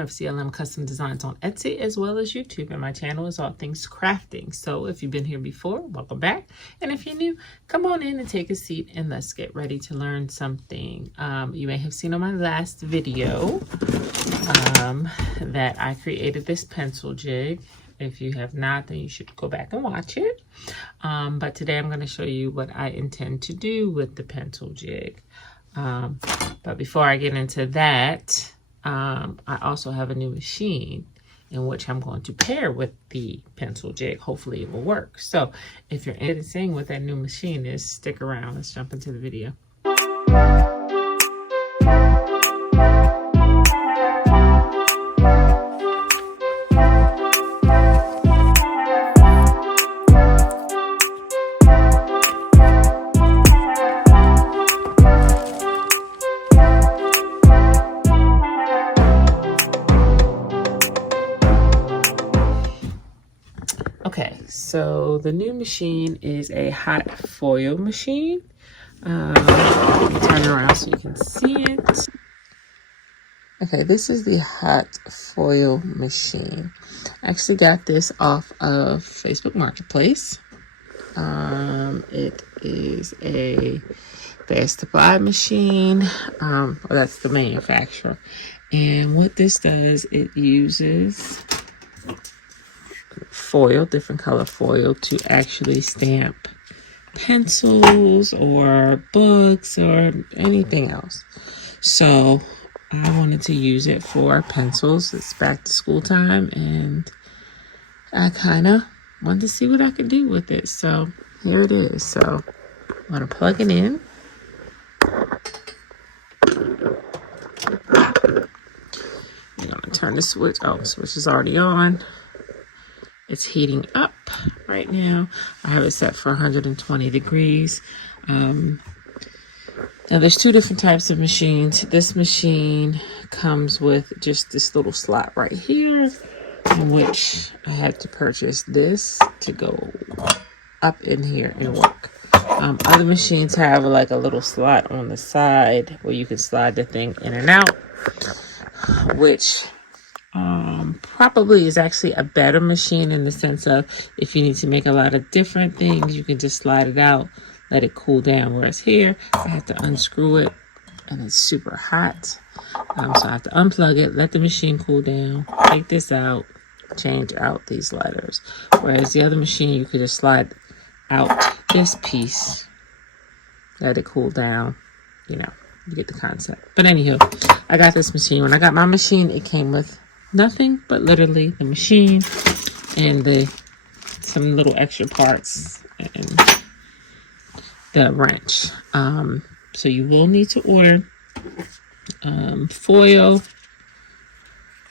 owner of CLM Custom Designs on Etsy as well as YouTube, and my channel is all things crafting. So if you've been here before, welcome back. And if you're new, come on in and take a seat and let's get ready to learn something. You may have seen on my last video that I created this pencil jig. If you have not, then you should go back and watch it. But today I'm going to show you what I intend to do with the pencil jig. But before I get into that, I also have a new machine in which I'm going to pair with the pencil jig. Hopefully it will work. So if you're interested in seeing what that new machine is, stick around. Let's jump into the video. Okay, so the new machine is a hot foil machine. Let me turn it around so you can see it. Okay, this is the hot foil machine. I actually got this off of Facebook Marketplace. It is a fast supply machine. Well, that's the manufacturer. And what this does, it uses foil, different color foil, to actually stamp pencils or books or anything else. So I wanted to use it for pencils. It's back to school time and I kind of wanted to see what I could do with it. So here it is. So I'm going to plug it in. I'm going to turn the switch. Oh, the switch is already on. It's heating up right now. I have it set for 120 degrees. Now there's two different types of machines. This machine comes with just this little slot right here, in which I had to purchase this to go up in here and work. Other machines have like a little slot on the side where you can slide the thing in and out, which probably is actually a better machine in the sense of if you need to make a lot of different things, you can just slide it out, let it cool down. Whereas here, I have to unscrew it and it's super hot. So I have to unplug it, let the machine cool down, take this out, change out these letters. Whereas the other machine, you could just slide out this piece, let it cool down, you know, you get the concept. But anywho, I got this machine. When I got my machine, it came with nothing but literally the machine and some little extra parts and the wrench. So you will need to order foil.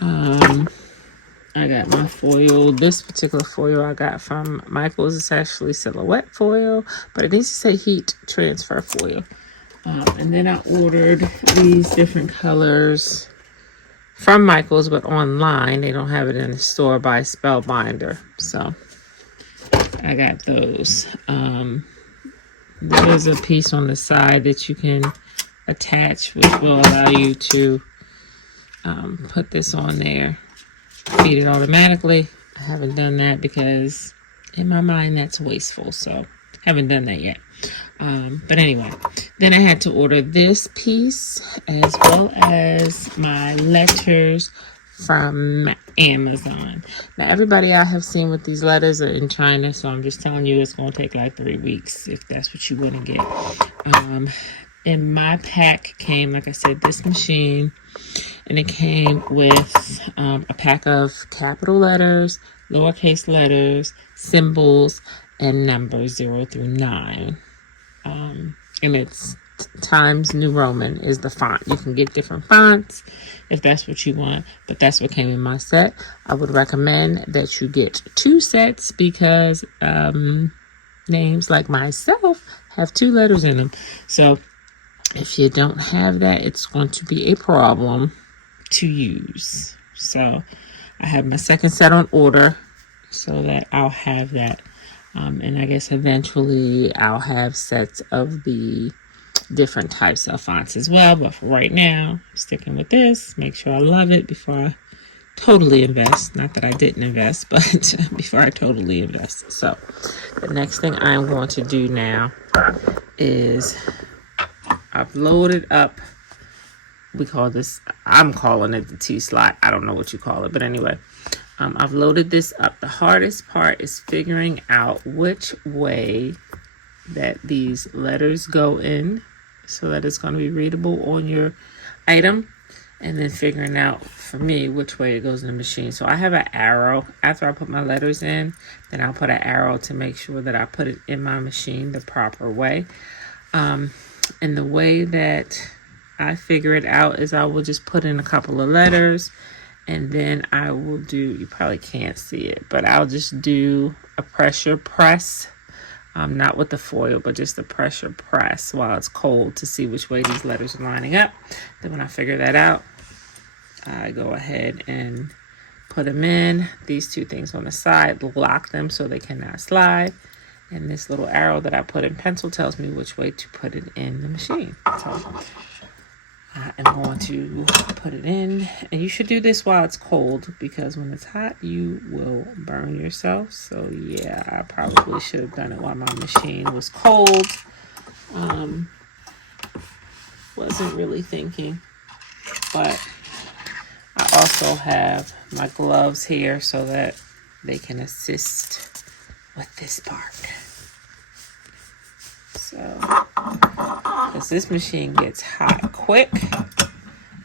I got my foil. This particular foil I got from Michael's. It's actually silhouette foil, but it needs to say heat transfer foil. And then I ordered these different colors from Michael's, but online. They don't have it in the store by Spellbinder. So I got those. There's a piece on the side that you can attach, which will allow you to put this on there, feed it automatically. I haven't done that because in my mind that's wasteful, so haven't done that yet. But anyway, then I had to order this piece as well as my letters from Amazon. Now, everybody I have seen with these letters are in China, so I'm just telling you it's going to take like 3 weeks if that's what you want to get. In my pack came, like I said, this machine, and it came with a pack of capital letters, lowercase letters, symbols, and numbers 0 through 9. And it's Times New Roman is the font. You can get different fonts if that's what you want, but that's what came in my set. I would recommend that you get 2 sets because names like myself have 2 letters in them. So if you don't have that, it's going to be a problem to use. So I have my second set on order so that I'll have that. And I guess eventually I'll have sets of the different types of fonts as well. But for right now, I'm sticking with this. Make sure I love it before I totally invest. Not that I didn't invest, but before I totally invest. So the next thing I'm going to do now is I've loaded up, we call this, I'm calling it the T-slot. I don't know what you call it, but anyway, I've loaded this up. The hardest part is figuring out which way that these letters go in so that it's going to be readable on your item, and then figuring out for me which way it goes in the machine. So I have an arrow. After I put my letters in, then I'll put an arrow to make sure that I put it in my machine the proper way. And the way that I figure it out is I will just put in a couple of letters, and then I will do, you probably can't see it, but I'll just do a pressure press, not with the foil, but just a pressure press while it's cold to see which way these letters are lining up. Then when I figure that out, I go ahead and put them in. These two things on the side, lock them so they cannot slide. And this little arrow that I put in pencil tells me which way to put it in the machine. So I am going to put it in, and you should do this while it's cold, because when it's hot you will burn yourself. So yeah, I probably should have done it while my machine was cold. Wasn't really thinking, but I also have my gloves here so that they can assist with this part. So, because this machine gets hot quick,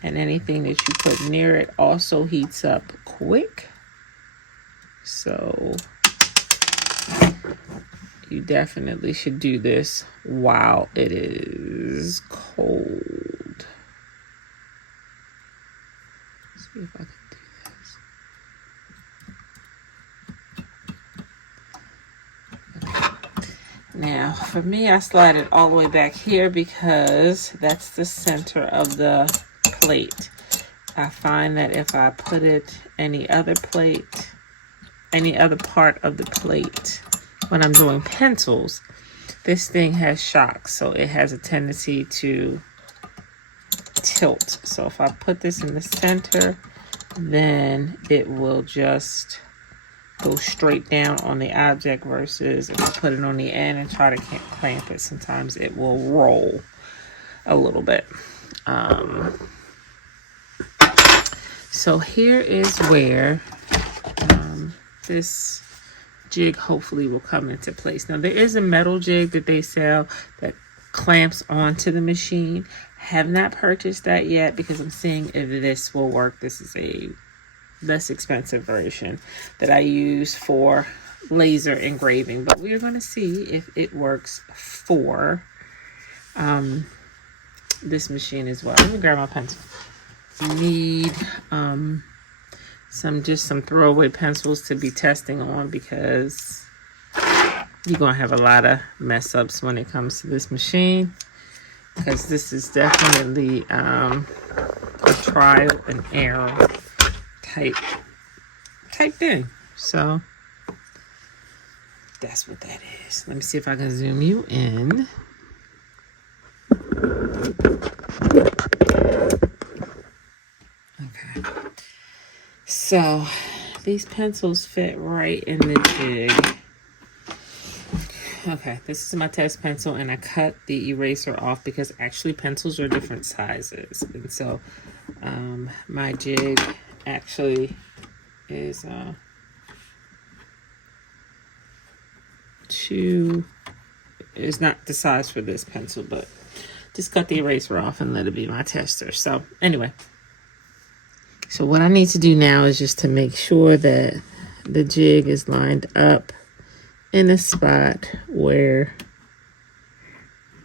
and anything that you put near it also heats up quick. So you definitely should do this while it is cold. Let's see if I can do this. Okay. Now, for me, I slide it all the way back here because that's the center of the plate. I find that if I put it any other plate, any other part of the plate, when I'm doing pencils, this thing has shocks, so it has a tendency to tilt. So if I put this in the center, then it will just go straight down on the object, versus if I put it on the end and try to clamp it, sometimes it will roll a little bit. So here is where this jig hopefully will come into place. Now there is a metal jig that they sell that clamps onto the machine. Have not purchased that yet because I'm seeing if this will work. This is a less expensive version that I use for laser engraving, but we're going to see if it works for this machine as well. Let me grab my pencil. I need some throwaway pencils to be testing on, because you're going to have a lot of mess ups when it comes to this machine, because this is definitely a trial and error type thing. So that's what that is. Let me see if I can zoom you in. Okay. So these pencils fit right in the jig. Okay, this is my test pencil, and I cut the eraser off because actually pencils are different sizes. And so my jig actually is is not the size for this pencil, but just cut the eraser off and let it be my tester. So anyway, so what I need to do now is just to make sure that the jig is lined up in a spot where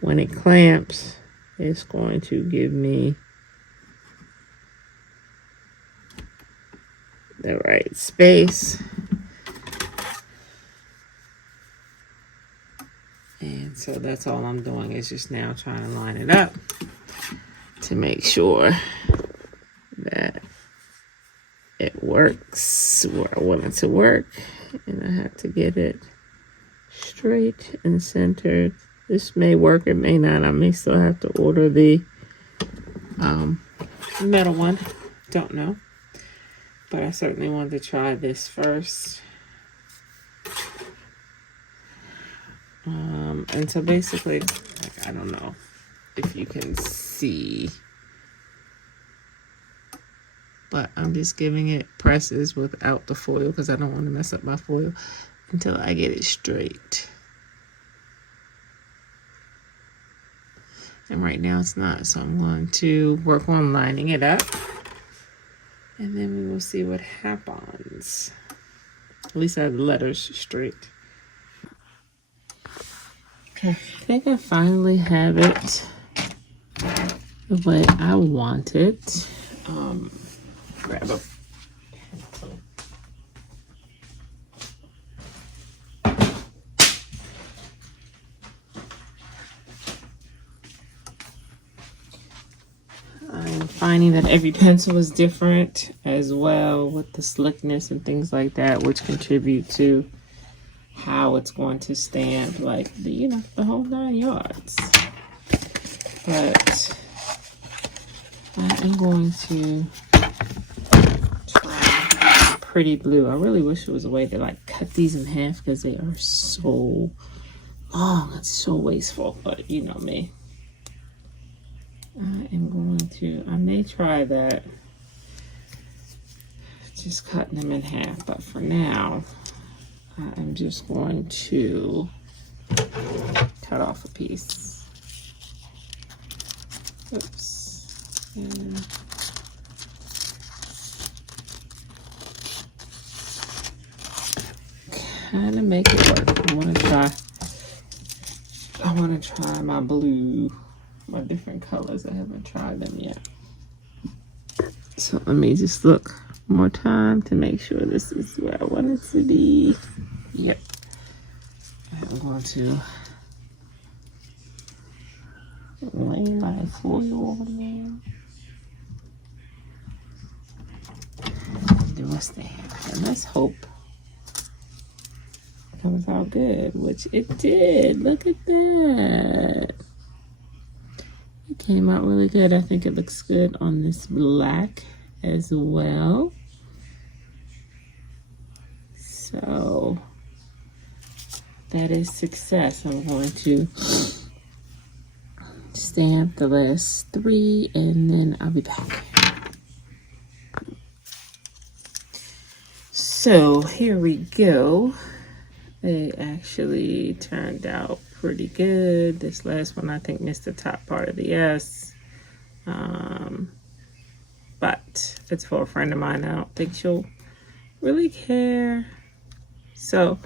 when it clamps, it's going to give me the right space. And so that's all I'm doing, is just now trying to line it up to make sure that it works where I want it to work. And I have to get it straight and centered. This may work, it may not. I may still have to order the metal one. Don't know. but I certainly wanted to try this first. And so basically, like, I don't know if you can see, but I'm just giving it presses without the foil because I don't want to mess up my foil until I get it straight. And right now it's not, so I'm going to work on lining it up, and then we will see what happens. At least I have the letters straight. Okay, I think I finally have it the way I want it. Grab a I'm finding that every pencil is different as well with the slickness and things like that, which contribute to how it's going to stamp, like the, the whole 9 yards. But I am going to try pretty blue. I really wish there was a way to like cut these in half because they are so long. It's so wasteful, but you know me. I may try that, just cutting them in half, but for now, I'm just going to cut off a piece. Oops. And kind of make it work. I want to try my blue, my different colors. I haven't tried them yet. So let me just look one more time to make sure this is where I want it to be. Yep. I'm going to lay my foil over there. Do a stamp. And let's hope it comes out good, which it did. Look at that. It came out really good. I think it looks good on this black as well. So that is success. I'm going to stamp the last 3 and then I'll be back. So here we go. They actually turned out pretty good. This last one I think missed the top part of the S. But it's for a friend of mine. I don't think she'll really care. So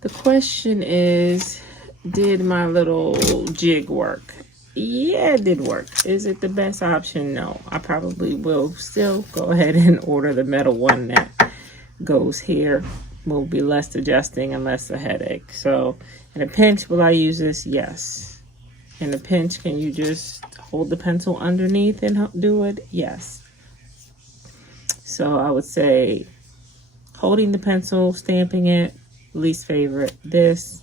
the question is, did my little jig work? Yeah, it did work. Is it the best option? No. I probably will still go ahead and order the metal one that goes here. Will be less adjusting and less a headache. So in a pinch, will I use this? Yes. In a pinch, can you just hold the pencil underneath and do it? Yes. So I would say holding the pencil, stamping it, least favorite. This,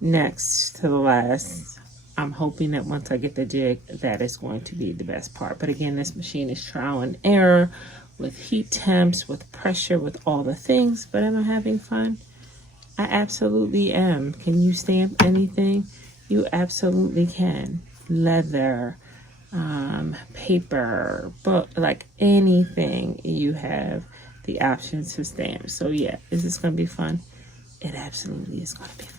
next to the last. I'm hoping that once I get the jig, that is going to be the best part. But again, this machine is trial and error with heat temps, with pressure, with all the things. But am I having fun? I absolutely am. Can you stamp anything? You absolutely can. Leather, paper, book, like anything, you have the option to stamp. So yeah, is this going to be fun? It absolutely is going to be fun.